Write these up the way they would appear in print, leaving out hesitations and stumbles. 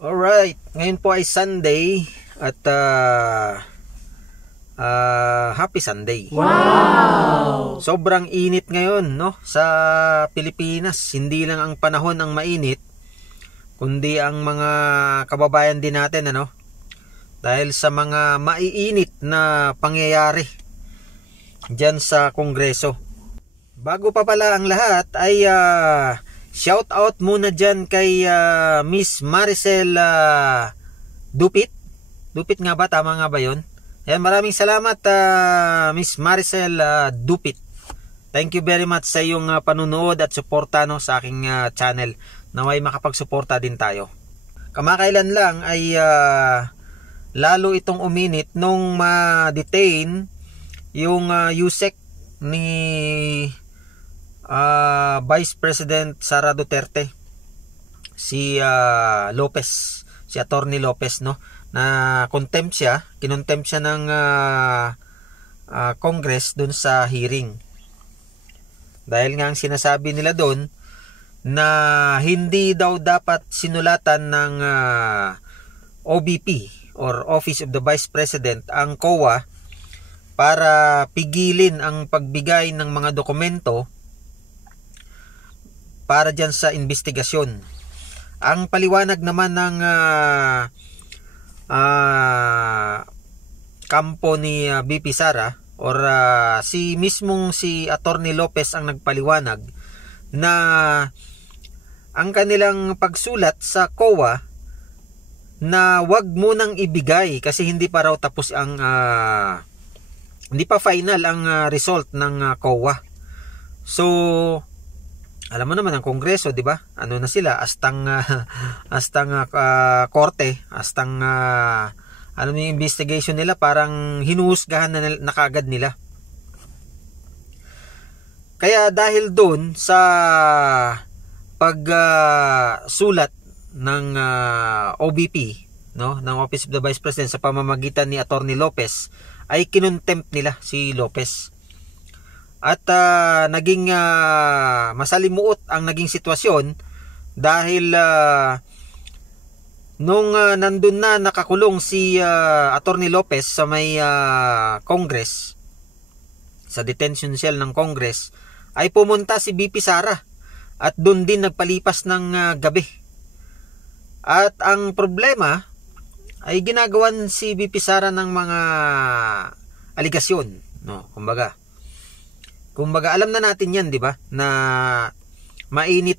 Alright, ngayon po ay Sunday at Happy Sunday. Wow! Sobrang init ngayon, no, sa Pilipinas. Hindi lang ang panahon ang mainit, kundi ang mga kababayan din natin, ano, dahil sa mga maiinit na pangyayari diyan sa Kongreso. Bago pa pala ang lahat ay shout out muna dyan kay Miss Maricel Dupit. Dupit nga ba? Tama nga ba yun? Ayan, maraming salamat Miss Maricel Dupit. Thank you very much sa iyong panunood at suporta, no, sa aking channel. Naway makapagsuporta din tayo. Kamakailan lang ay lalo itong uminit nung ma-detain yung USEC ni Vice President Sara Duterte, si Lopez, si Attorney Lopez, no, na kinontempt siya ng Congress dun sa hearing. Dahil nga ang sinasabi nila doon na hindi daw dapat sinulatan ng OBP or Office of the Vice President ang COA para pigilin ang pagbigay ng mga dokumento para dyan sa investigasyon. Ang paliwanag naman ng kampo ni BP Sara or si Attorney Lopez ang nagpaliwanag na ang kanilang pagsulat sa COA na wag munang ibigay kasi hindi pa raw tapos ang hindi pa final ang result ng COA. So alam mo naman ang Kongreso, 'di ba? Ano na sila, astang korte, astang alam mo yung investigation nila, parang hinuhusgahan na kagad nila. Kaya dahil doon sa pagsulat ng OBP, no, ng Office of the Vice President sa pamamagitan ni Attorney Lopez, ay kinontempt nila si Lopez. At naging masalimuot ang naging sitwasyon dahil nung nandun na nakakulong si Attorney Lopez sa may Congress, sa detention cell ng Congress, ay pumunta si BP Sara at doon din nagpalipas ng gabi. At ang problema ay ginagawan si BP Sara ng mga aligasyon, no, kumbaga alam na natin yan, di ba, na mainit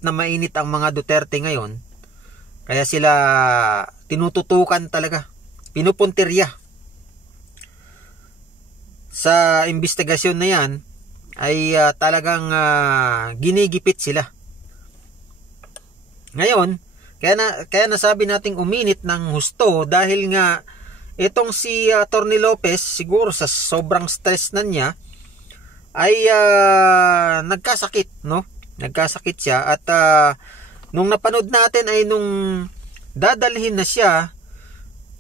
ang mga Duterte ngayon. Kaya sila tinututukan talaga, pinupuntirya. Sa investigasyon na yan ay talagang ginigipit sila. Ngayon, kaya nasabi nating uminit ng husto dahil nga itong si Attorney Lopez, siguro sa sobrang stress na niya, ay nagkasakit, no? Nagkasakit siya at nung napanood natin ay nung dadalhin na siya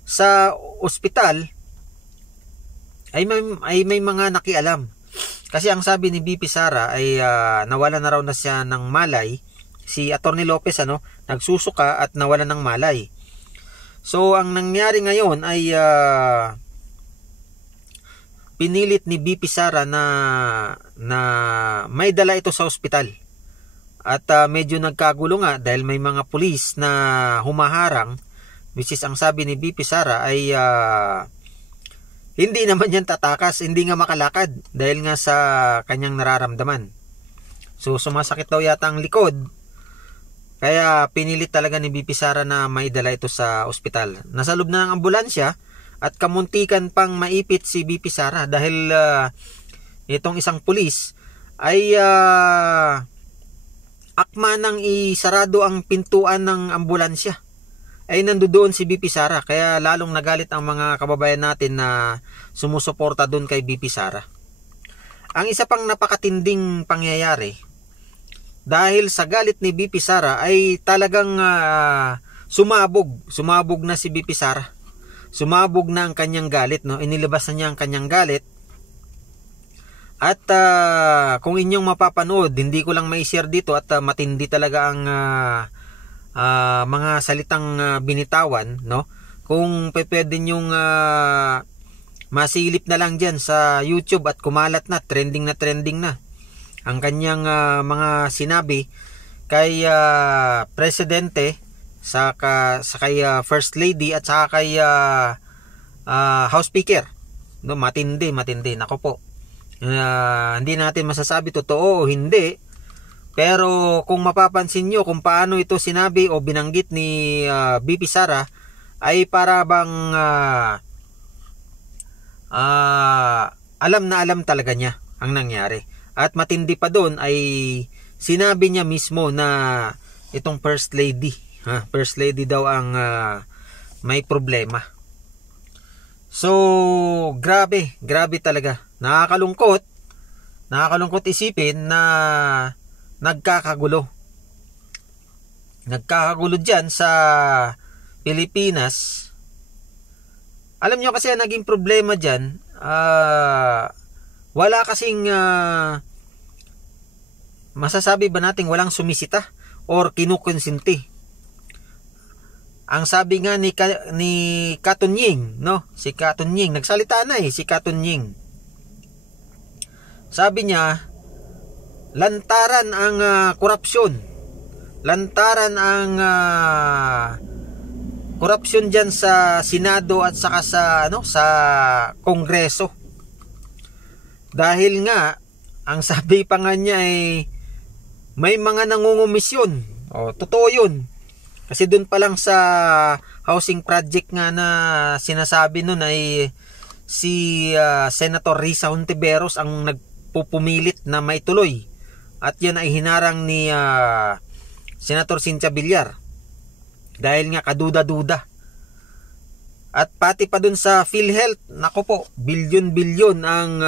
sa ospital ay may mga nakialam. Kasi ang sabi ni BP Sara ay nawala na raw na siya ng malay. Si Attorney Lopez, ano, nagsusuka at nawala ng malay. So ang nangyari ngayon ay pinilit ni BP Sara na may dala ito sa ospital. At medyo nagkagulo nga dahil may mga pulis na humaharang, which is ang sabi ni BP Sara ay hindi naman yan tatakas, hindi nga makalakad dahil nga sa kanyang nararamdaman. So sumasakit daw yata ang likod, kaya pinilit talaga ni BP Sara na may dala ito sa ospital. Nasa loob na ng ambulansya at kamuntikan pang maipit si BP Sara dahil itong isang pulis ay akma nang isarado ang pintuan ng ambulansya. Ay nandoon si BP Sara, kaya lalong nagalit ang mga kababayan natin na sumusuporta doon kay BP Sara. Ang isa pang napakatinding pangyayari, dahil sa galit ni BP Sara ay talagang sumabog na si BP Sara. Sumabog na ang kanyang galit, no? Inilabas na niya ang kanyang galit. At kung inyong mapapanood, hindi ko lang mai-share dito at matindi talaga ang mga salitang binitawan, no? Kung pwede nyong masilip na lang dyan sa YouTube at kumalat na, trending na ang kanyang mga sinabi kay Presidente, sa kay First Lady at saka kay House Speaker, no? Matindi nako po. Hindi natin masasabi totoo o hindi, pero kung mapapansin nyo kung paano ito sinabi o binanggit ni BP Sara, ay para bang alam na alam talaga niya ang nangyari. At matindi pa doon ay sinabi niya mismo na itong First Lady, First Lady daw ang may problema. So, grabe talaga. Nakakalungkot isipin na nagkakagulo dyan sa Pilipinas. Alam nyo kasi ang naging problema dyan, wala kasing masasabi ba natin walang sumisita or kinukonsinti. Ang sabi nga ni Katunying, no? Si Katunying, nagsalita na si Katunying. Sabi niya, lantaran ang korupsyon. Lantaran ang korupsyon diyan sa Senado at saka sa Kongreso. Dahil nga ang sabi pa nga niya ay may mga nangungumisyon. Totoo 'yun. Kasi doon pa lang sa housing project nga na sinasabi nun ay si Senator Risa Hontiveros ang nagpupumilit na maituloy. At yan ay hinarang ni Senator Cynthia Villar. Dahil nga kaduda-duda. At pati pa doon sa PhilHealth, nako po, bilyon-bilyon ang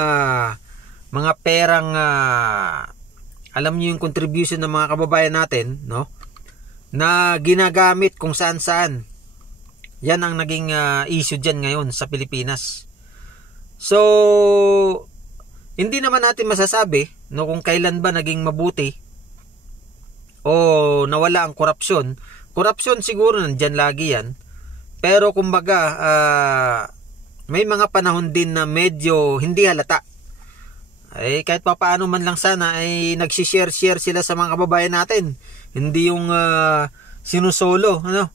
mga perang alam niyo yung contribution ng mga kababayan natin, no? Na ginagamit kung saan-saan. Yan ang naging issue dyan ngayon sa Pilipinas. So, hindi naman natin masasabi no, kung kailan ba naging mabuti o nawala ang korupsyon. Korupsyon siguro nandyan lagi yan. Pero kumbaga, may mga panahon din na medyo hindi halata. Kahit pa paano man lang sana ay nagsishare sila sa mga kababayan natin. Hindi yung sinusolo, ano?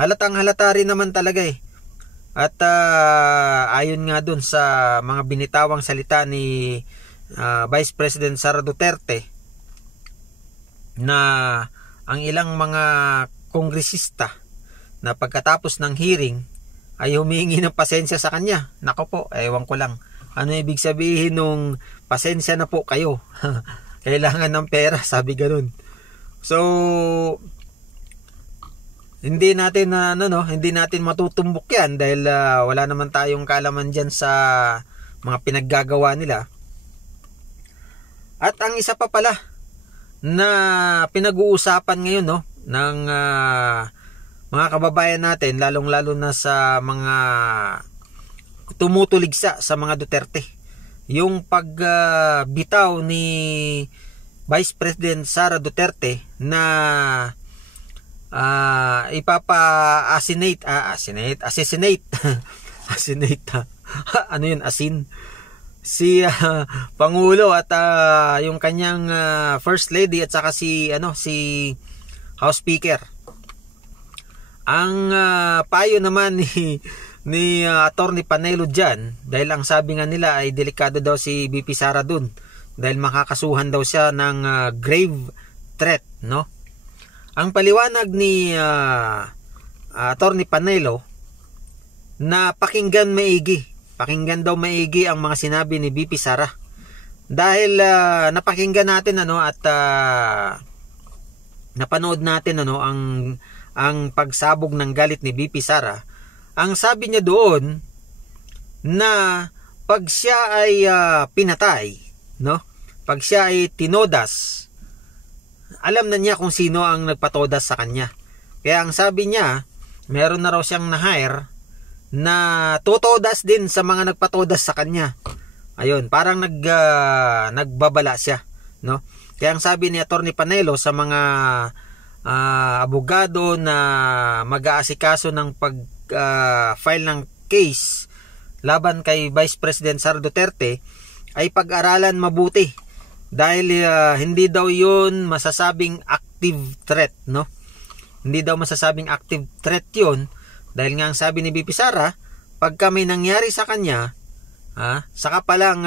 Halatang halata rin naman talaga At ayon nga dun sa mga binitawang salita ni Vice President Sara Duterte na ang ilang mga kongresista na pagkatapos ng hearing ay humingi ng pasensya sa kanya. Nako po, ewan ko lang. Ano ibig sabihin nung pasensya na po kayo? Kailangan ng pera, sabi ganun. So, hindi natin hindi natin matutumbok yan dahil wala naman tayong kaalaman diyan sa mga pinaggagawa nila. At ang isa pa pala na pinag-uusapan ngayon ng mga kababayan natin, lalong-lalo na sa mga tumutuligsa sa mga Duterte, yung pagbitaw ni Vice President Sara Duterte na assassinate ano yun, asin si Pangulo at yung kanyang First Lady at saka si House Speaker. Ang payo naman ni Attorney Panelo dyan, dahil ang sabi nga nila ay delikado daw si BP Sara dun dahil makakasuhan daw siya ng grave threat, no? Ang paliwanag ni Attorney Panelo na pakinggan daw maigi ang mga sinabi ni BP Sara. Dahil napakinggan natin at napanood natin ang pagsabog ng galit ni BP Sara. Ang sabi niya doon na pag siya ay pinatay, no? Pag siya ay tinodas, alam na niya kung sino ang nagpatodas sa kanya. Kaya ang sabi niya, meron na raw siyang na-hire na tutodas din sa mga nagpatodas sa kanya. Ayun, parang nagbabala siya, no? Kaya ang sabi ni Attorney Panelo sa mga abogado na mag-aasikaso ng pag-file ng case laban kay Vice President Sara Duterte ay pag-aralan mabuti, dahil hindi daw yun masasabing active threat, no? Hindi daw masasabing active threat yun, dahil nga ang sabi ni BP Sara, pagka may nangyari sa kanya, saka palang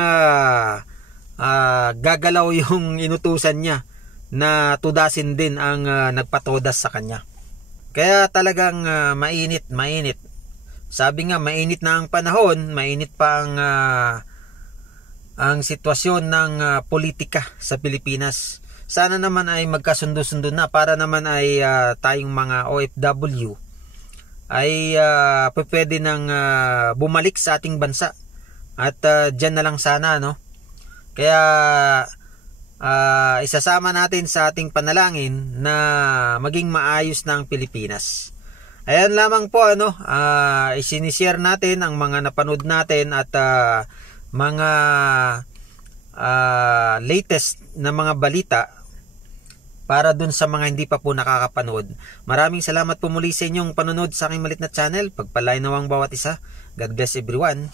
gagalaw yung inutusan niya na tudasin din ang nagpatodas sa kanya. Kaya talagang mainit. Sabi nga, mainit na ang panahon, mainit pa ang sitwasyon ng politika sa Pilipinas. Sana naman ay magkasundo-sundo na para naman ay tayong mga OFW ay pwede nang bumalik sa ating bansa. At dyan na lang sana, no? Kaya isasama natin sa ating panalangin na maging maayos na ang Pilipinas. Ayan lamang po, isinishare natin ang mga napanood natin at mga latest na mga balita para dun sa mga hindi pa po nakakapanood. Maraming salamat po muli sa inyong panonood sa aking malit na channel. Pagpalain nawang bawat isa. God bless everyone.